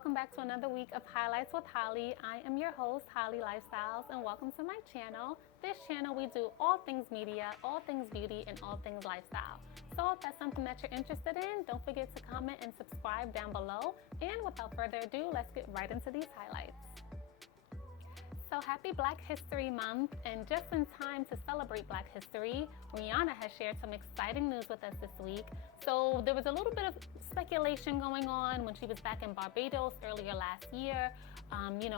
welcome back to another week of Highlights with Hollee. I am your host, Holleelifestyles, and welcome to my channel. This channel, we do all things media, all things beauty, and all things lifestyle. So if that's something that you're interested in, don't forget to comment and subscribe down below. And without further ado, let's get right into these highlights. So happy Black History Month, and just in time to celebrate Black History, Rihanna has shared some exciting news with us this week. So there was a little bit of speculation going on when she was back in Barbados earlier last year,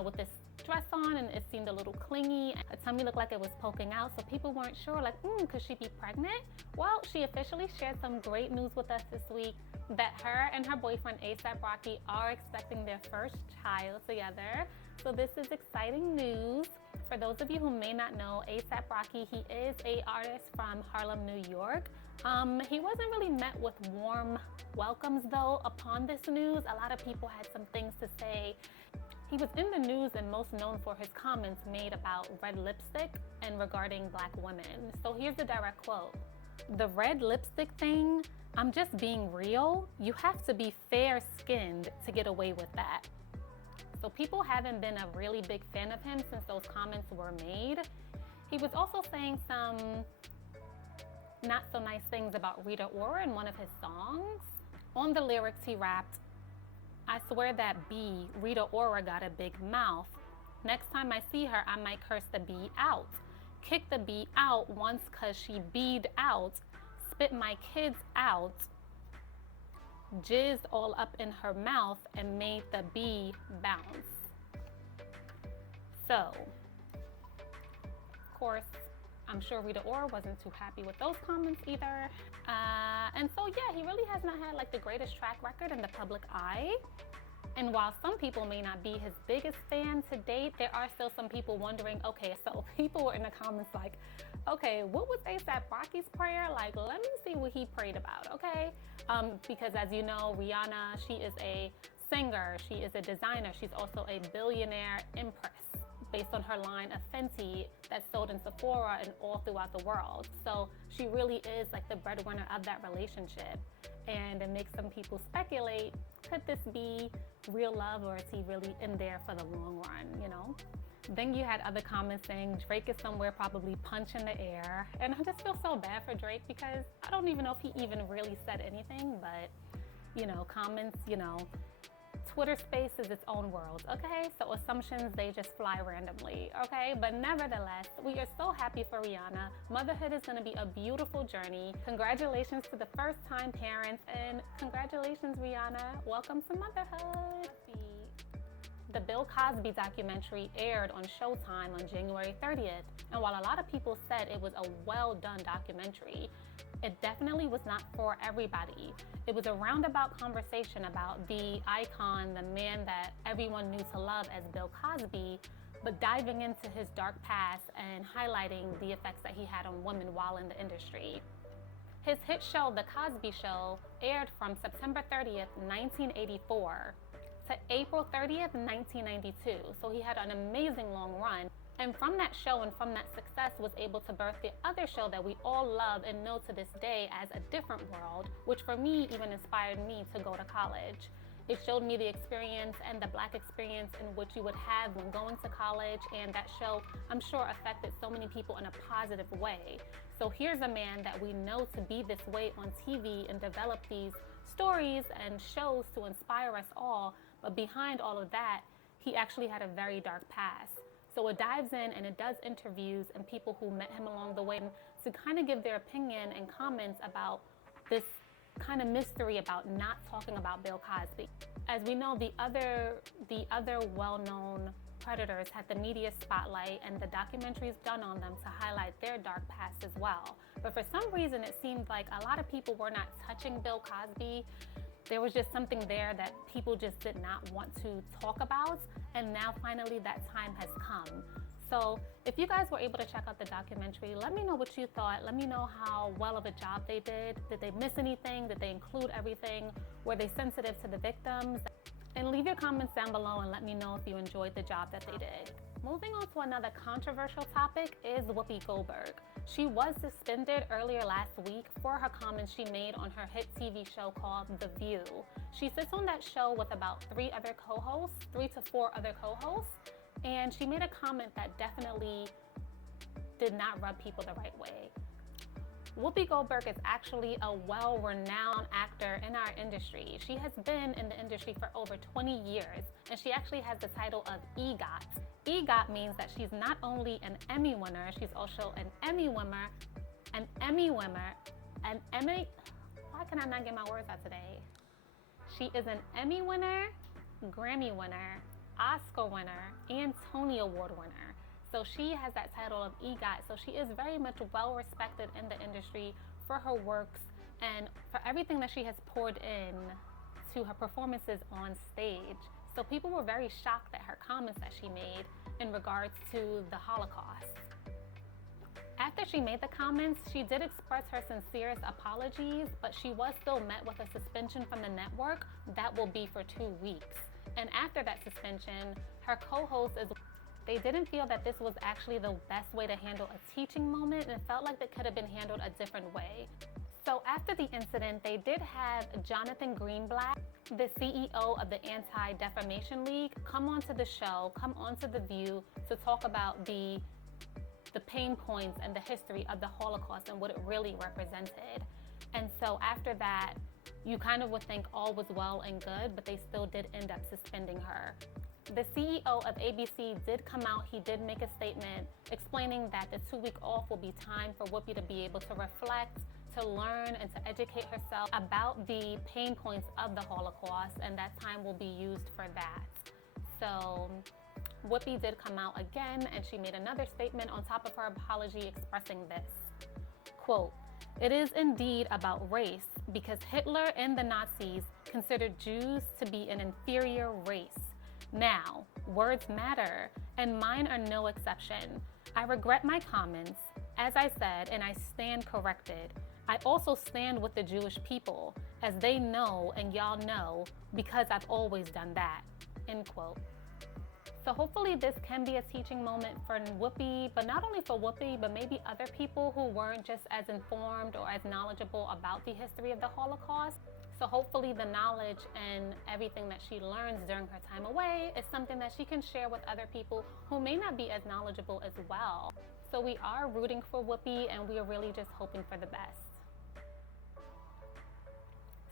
with this dress on, and it seemed a little clingy. Her tummy looked like it was poking out, so people weren't sure, like, could she be pregnant? Well, she officially shared some great news with us this week that her and her boyfriend ASAP Rocky are expecting their first child together. So this is exciting news. For those of you who may not know, ASAP Rocky, he is an artist from Harlem, New York. He wasn't really met with warm welcomes though upon this news. A lot of people had some things to say. He was in the news and most known for his comments made about red lipstick and regarding Black women. So here's the direct quote. "The red lipstick thing, I'm just being real. You have to be fair-skinned to get away with that." So people haven't been a really big fan of him since those comments were made. He was also saying some not so nice things about Rita Ora in one of his songs. On the lyrics he rapped, "I swear that B, Rita Ora, got a big mouth. Next time I see her, I might curse the B out. Kick the B out once cause she B'd out. Spit my kids out. Jizzed all up in her mouth and made the B bounce." So, of course, I'm sure Rita Ora wasn't too happy with those comments either. And so, yeah, he really has not had like the greatest track record in the public eye. And while some people may not be his biggest fan to date, there are still some people wondering, okay, so people were in the comments like, okay, what was ASAP Rocky's prayer? Like, let me see what he prayed about, okay? Because as you know, Rihanna, she is a singer, she is a designer, she's also a billionaire empress based on her line of Fenty that's sold in Sephora and all throughout the world. So she really is like the breadwinner of that relationship. And it makes some people speculate, could this be real love, or is he really in there for the long run, Then you had other comments saying Drake is somewhere probably punching the air. And I just feel so bad for Drake because I don't even know if he even really said anything, but, comments, Twitter space is its own world, okay? So assumptions, they just fly randomly, okay? But nevertheless, we are so happy for Rihanna. Motherhood is gonna be a beautiful journey. Congratulations to the first-time parents, and congratulations, Rihanna. Welcome to motherhood. The Bill Cosby documentary aired on Showtime on January 30th. And while a lot of people said it was a well-done documentary, it definitely was not for everybody. It was a roundabout conversation about the icon, the man that everyone knew to love as Bill Cosby, but diving into his dark past and highlighting the effects that he had on women while in the industry. His hit show, The Cosby Show, aired from September 30th, 1984 to April 30th, 1992. So he had an amazing long run. And from that show and from that success was able to birth the other show that we all love and know to this day as A Different World, which for me even inspired me to go to college. It showed me the experience and the Black experience in which you would have when going to college, and that show, I'm sure, affected so many people in a positive way. So here's a man that we know to be this way on TV and develop these stories and shows to inspire us all, but behind all of that, he actually had a very dark past. So it dives in and it does interviews and people who met him along the way to kind of give their opinion and comments about this kind of mystery about not talking about Bill Cosby. As we know, the other well-known predators had the media spotlight and the documentaries done on them to highlight their dark past as well. But for some reason, it seemed like a lot of people were not touching Bill Cosby. There was just something there that people just did not want to talk about, and now finally that time has come. So if you guys were able to check out the documentary, let me know what you thought. Let me know how well of a job they did. Did they miss anything? Did they include everything? Were they sensitive to the victims? And leave your comments down below and let me know if you enjoyed the job that they did. Moving on to another controversial topic is Whoopi Goldberg. She was suspended earlier last week for her comments she made on her hit TV show called The View. She sits on that show with about 3 to 4 other co-hosts, and she made a comment that definitely did not rub people the right way. Whoopi Goldberg is actually a well-renowned actor in our industry. She has been in the industry for over 20 years, and she actually has the title of EGOT. EGOT means that she's not only an Emmy winner, she's also an Emmy winner, why can I not get my words out today? She is an Emmy winner, Grammy winner, Oscar winner, and Tony Award winner. So she has that title of EGOT. So she is very much well respected in the industry for her works and for everything that she has poured in to her performances on stage. So people were very shocked at her comments that she made in regards to the Holocaust. After she made the comments, she did express her sincerest apologies, but she was still met with a suspension from the network that will be for 2 weeks. And after that suspension, her co-host they didn't feel that this was actually the best way to handle a teaching moment, and it felt like it could have been handled a different way. So after the incident, they did have Jonathan Greenblatt, the CEO of the Anti-Defamation League, come onto the show, come onto The View to talk about the pain points and the history of the Holocaust and what it really represented. And so after that, you kind of would think all was well and good, but they still did end up suspending her. The CEO of ABC did come out. He did make a statement explaining that the 2-week off will be time for Whoopi to be able to reflect, to learn, and to educate herself about the pain points of the Holocaust, and that time will be used for that. So Whoopi did come out again, and she made another statement on top of her apology expressing this. Quote, "It is indeed about race because Hitler and the Nazis considered Jews to be an inferior race. Now, words matter, and mine are no exception. I regret my comments, as I said, and I stand corrected. I also stand with the Jewish people, as they know and y'all know, because I've always done that." End quote. So hopefully this can be a teaching moment for Whoopi, but not only for Whoopi, but maybe other people who weren't just as informed or as knowledgeable about the history of the Holocaust. So hopefully the knowledge and everything that she learns during her time away is something that she can share with other people who may not be as knowledgeable as well. So we are rooting for Whoopi, and we are really just hoping for the best.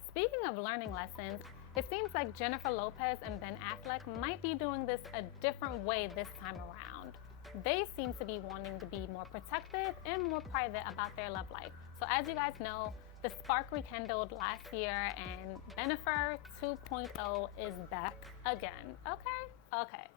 Speaking of learning lessons, it seems like Jennifer Lopez and Ben Affleck might be doing this a different way this time around. They seem to be wanting to be more protective and more private about their love life. So as you guys know, the spark rekindled last year, and Bennifer 2.0 is back again. Okay.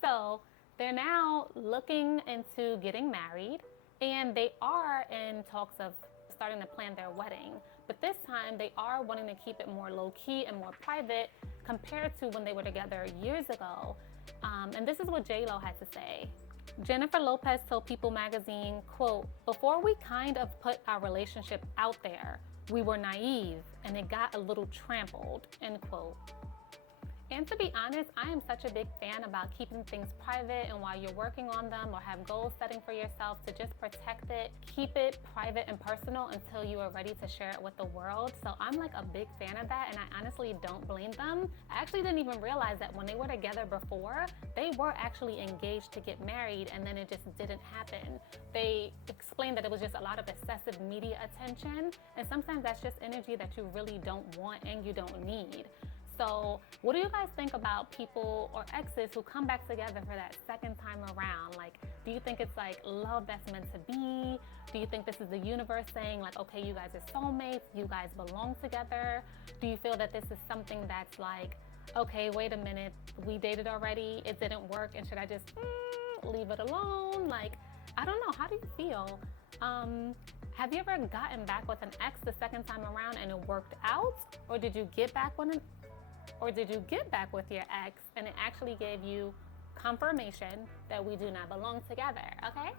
So they're now looking into getting married, and they are in talks of starting to plan their wedding. But this time they are wanting to keep it more low-key and more private compared to when they were together years ago. And this is what J-Lo had to say. Jennifer Lopez told People magazine, quote, "Before we kind of put our relationship out there, we were naive and it got a little trampled," end quote. And to be honest, I am such a big fan about keeping things private, and while you're working on them or have goal setting for yourself, to just protect it, keep it private and personal until you are ready to share it with the world. So I'm like a big fan of that, and I honestly don't blame them. I actually didn't even realize that when they were together before, they were actually engaged to get married, and then it just didn't happen. They explained that it was just a lot of excessive media attention, and sometimes that's just energy that you really don't want and you don't need. So what do you guys think about people or exes who come back together for that second time around? Like, do you think it's like love that's meant to be? Do you think this is the universe saying like, okay, you guys are soulmates, you guys belong together? Do you feel that this is something that's like, okay, wait a minute, we dated already, it didn't work, and should I just leave it alone? Like, I don't know, how do you feel? Have you ever gotten back with an ex the second time around and it worked out? Or did you get back with your ex and it actually gave you confirmation that we do not belong together? Okay.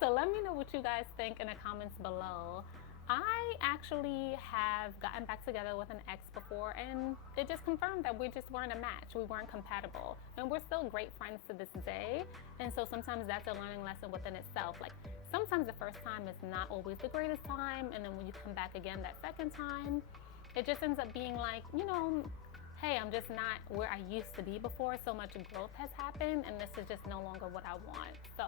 So let me know what you guys think in the comments below. I actually have gotten back together with an ex before, and it just confirmed that we just weren't a match. We weren't compatible, and we're still great friends to this day. And so sometimes that's a learning lesson within itself. Like, sometimes the first time is not always the greatest time, and then when you come back again that second time, it just ends up being like, you know, hey, I'm just not where I used to be before. So much growth has happened, and this is just no longer what I want. So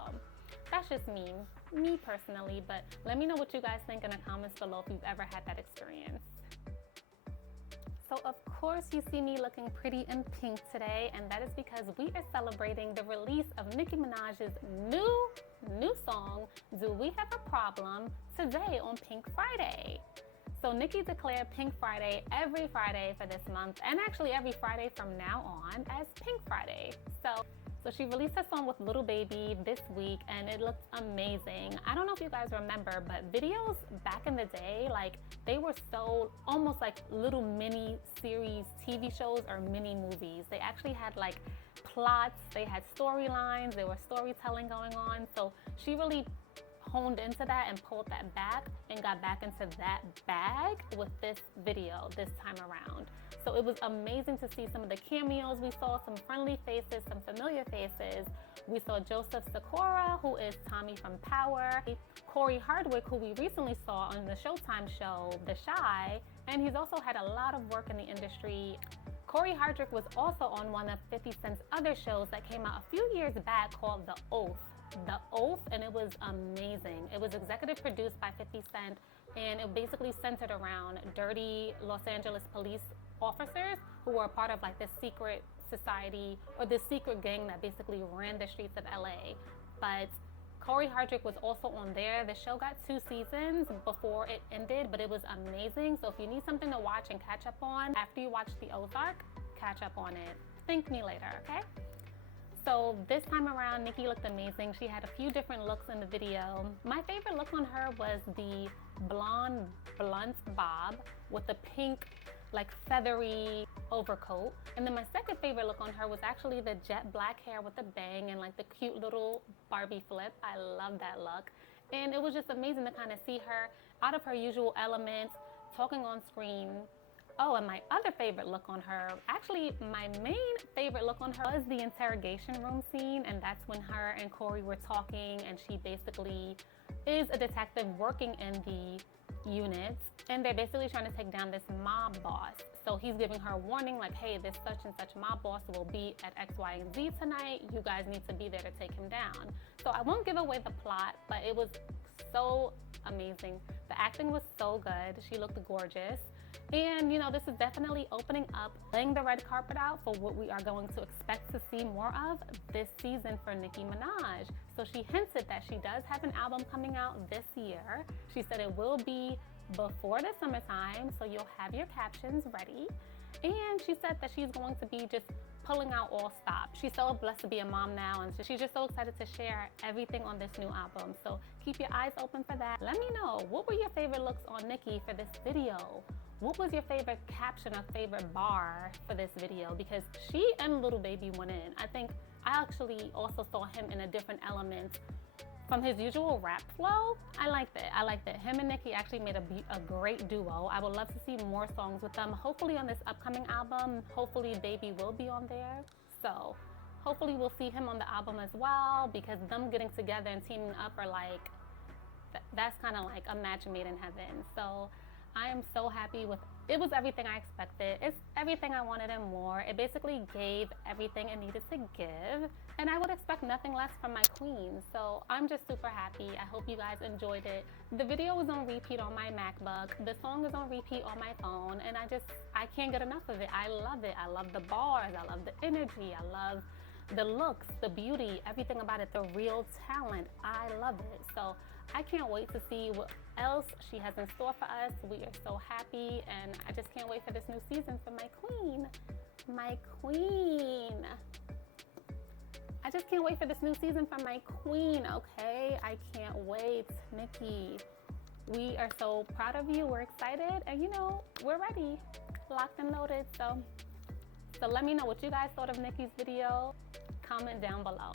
that's just me personally, but let me know what you guys think in the comments below if you've ever had that experience. So of course you see me looking pretty in pink today, and that is because we are celebrating the release of Nicki Minaj's new song, Do We Have a Problem, today on Pink Friday. So Nicki declared Pink Friday every Friday for this month, and actually every Friday from now on as Pink Friday. So she released her song with Lil Baby this week, and it looked amazing. I don't know if you guys remember, but videos back in the day, like, they were so almost like little mini series TV shows or mini movies. They actually had like plots, they had storylines, there was storytelling going on. So she really honed into that and pulled that back and got back into that bag with this video this time around. So it was amazing to see some of the cameos. We saw some friendly faces, some familiar faces. We saw Joseph Sikora, who is Tommy from Power, Corey Hardwick, who we recently saw on the Showtime show, The Shy, and he's also had a lot of work in the industry. Corey Hardwick was also on one of 50 Cent's other shows that came out a few years back called The Oath, and it was amazing. It was executive produced by 50 Cent, and it basically centered around dirty Los Angeles police officers who were a part of like this secret society or this secret gang that basically ran the streets of LA. But Corey Hardwick was also on there. The show got 2 seasons before it ended, but it was amazing. So if you need something to watch and catch up on after you watch The Ozark, catch up on it. Thank me later, okay? So this time around, Nicki looked amazing. She had a few different looks in the video. My favorite look on her was the blonde blunt bob with the pink, like feathery overcoat. And then my second favorite look on her was actually the jet black hair with the bang and like the cute little Barbie flip. I love that look. And it was just amazing to kind of see her out of her usual elements, talking on screen. Oh, and my other favorite look on her, actually my main favorite look on her was the interrogation room scene, and that's when her and Corey were talking, and she basically is a detective working in the units, and they're basically trying to take down this mob boss. So he's giving her a warning like, hey, this such and such mob boss will be at X, Y, and Z tonight. You guys need to be there to take him down. So I won't give away the plot, but it was so amazing. The acting was so good. She looked gorgeous. And, you know, this is definitely opening up, laying the red carpet out for what we are going to expect to see more of this season for Nicki Minaj. So she hinted that she does have an album coming out this year. She said it will be before the summertime, so you'll have your captions ready. And she said that she's going to be just pulling out all stops. She's so blessed to be a mom now, and she's just so excited to share everything on this new album. So keep your eyes open for that. Let me know, what were your favorite looks on Nicki for this video? What was your favorite caption or favorite bar for this video? Because she and Lil Baby went in. I think I actually also saw him in a different element from his usual rap flow. I liked it. Him and Nicki actually made a great duo. I would love to see more songs with them. Hopefully on this upcoming album, hopefully Baby will be on there. So hopefully we'll see him on the album as well, because them getting together and teaming up are like, that's kind of like a match made in heaven. So I am so happy with it. Was everything I expected. It's everything I wanted and more. It basically gave everything it needed to give, and I would expect nothing less from my queen. So I'm just super happy. I hope you guys enjoyed it. The video was on repeat on my MacBook. The song is on repeat on my phone, and I can't get enough of it. I love it. I love the bars. I love the energy. I love the looks, the beauty, everything about it, the real talent. I love it. So I can't wait to see what else she has in store for us. We are so happy, and I just can't wait for this new season for my queen. My queen. I just can't wait for this new season for my queen, okay? I can't wait. Nicki, we are so proud of you. We're excited, and you know, we're ready. Locked and loaded. So let me know what you guys thought of Nicki's video. Comment down below.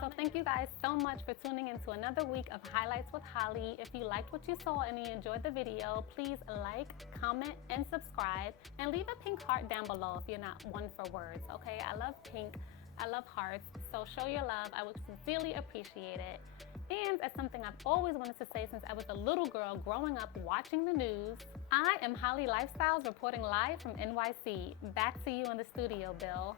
So thank you guys so much for tuning into another week of Highlights with Hollee. If you liked what you saw and you enjoyed the video, please like, comment, and subscribe. And leave a pink heart down below if you're not one for words, okay? I love pink. I love hearts. So show your love. I would sincerely appreciate it. And as something I've always wanted to say since I was a little girl growing up watching the news, I am Holleelifestyles reporting live from NYC. Back to you in the studio, Bill.